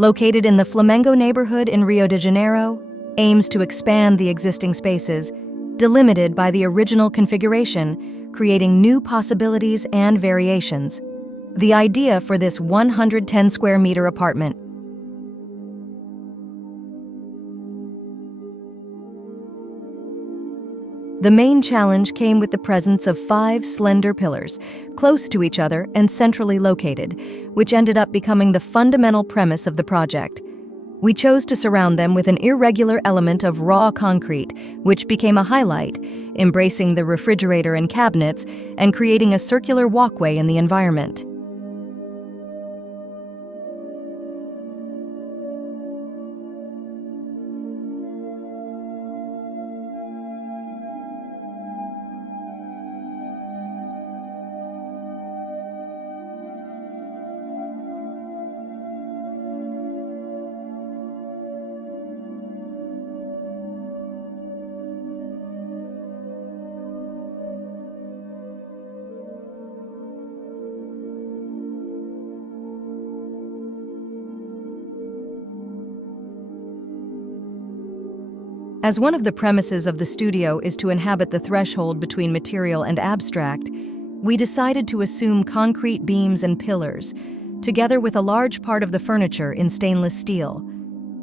Located in the Flamengo neighborhood in Rio de Janeiro, aims to expand the existing spaces, delimited by the original configuration, creating new possibilities and variations. The idea for this 110 square meter apartment. The main challenge came with the presence of 5 slender pillars, close to each other and centrally located, which ended up becoming the fundamental premise of the project. We chose to surround them with an irregular element of raw concrete, which became a highlight, embracing the refrigerator and cabinets and creating a circular walkway in the environment. As one of the premises of the studio is to inhabit the threshold between material and abstract, we decided to assume concrete beams and pillars, together with a large part of the furniture in stainless steel.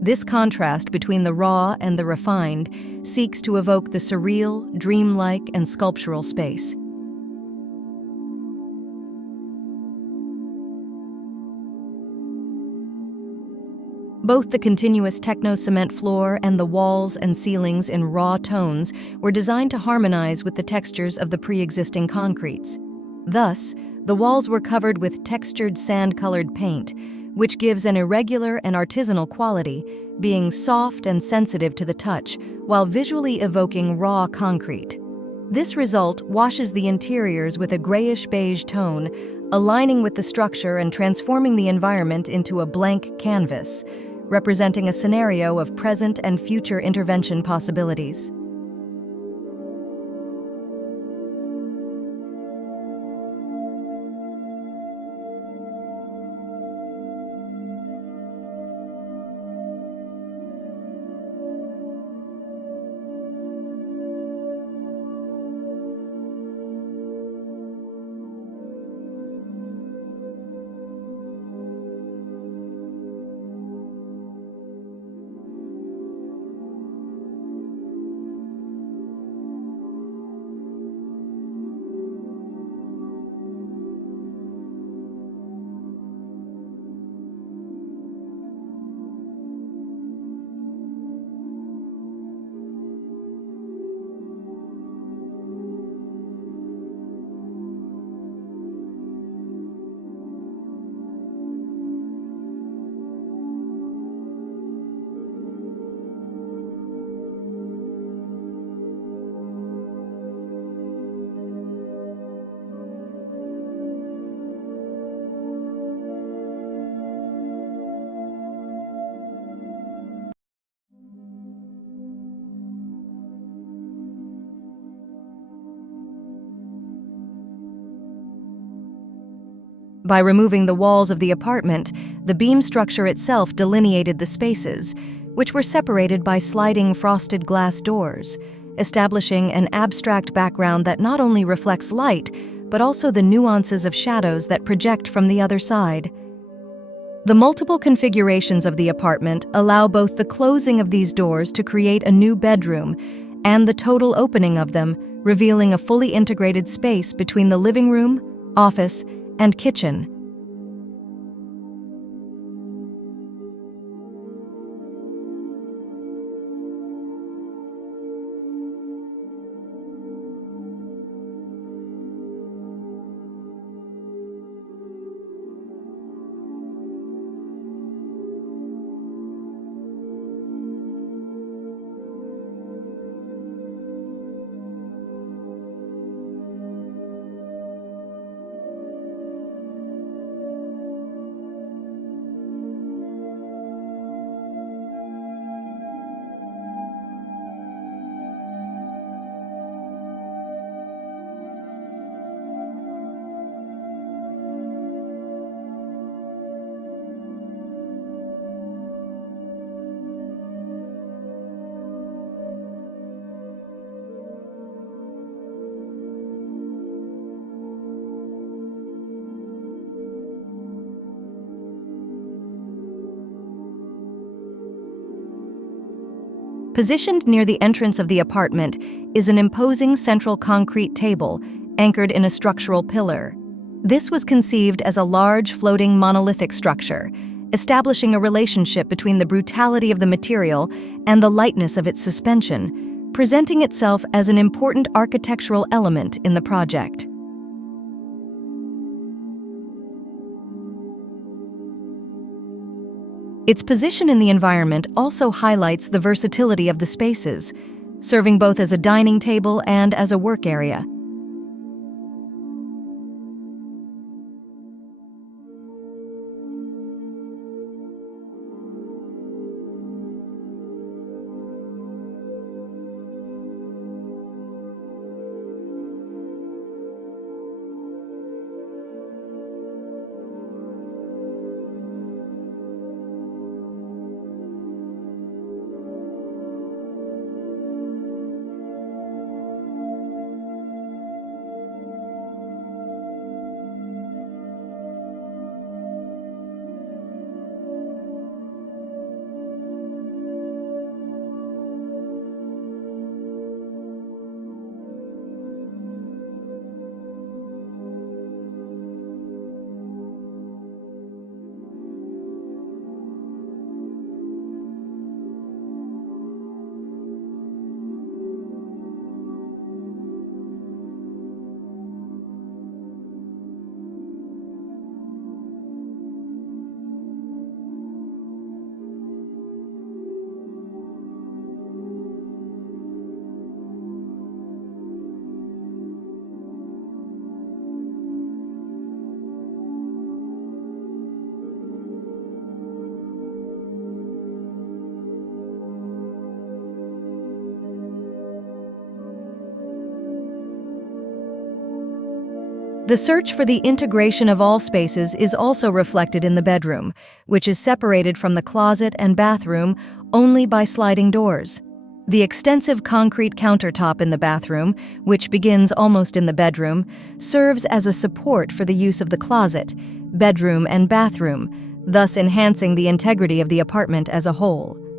This contrast between the raw and the refined seeks to evoke the surreal, dreamlike, and sculptural space. Both the continuous techno cement floor and the walls and ceilings in raw tones were designed to harmonize with the textures of the pre-existing concretes. Thus, the walls were covered with textured sand-colored paint, which gives an irregular and artisanal quality, being soft and sensitive to the touch, while visually evoking raw concrete. This result washes the interiors with a grayish-beige tone, aligning with the structure and transforming the environment into a blank canvas, representing a scenario of present and future intervention possibilities. By removing the walls of the apartment, the beam structure itself delineated the spaces, which were separated by sliding frosted glass doors, establishing an abstract background that not only reflects light, but also the nuances of shadows that project from the other side. The multiple configurations of the apartment allow both the closing of these doors to create a new bedroom and the total opening of them, revealing a fully integrated space between the living room, office, and kitchen. Positioned near the entrance of the apartment is an imposing central concrete table anchored in a structural pillar. This was conceived as a large floating monolithic structure, establishing a relationship between the brutality of the material and the lightness of its suspension, presenting itself as an important architectural element in the project. Its position in the environment also highlights the versatility of the spaces, serving both as a dining table and as a work area. The search for the integration of all spaces is also reflected in the bedroom, which is separated from the closet and bathroom only by sliding doors. The extensive concrete countertop in the bathroom, which begins almost in the bedroom, serves as a support for the use of the closet, bedroom, and bathroom, thus enhancing the integrity of the apartment as a whole.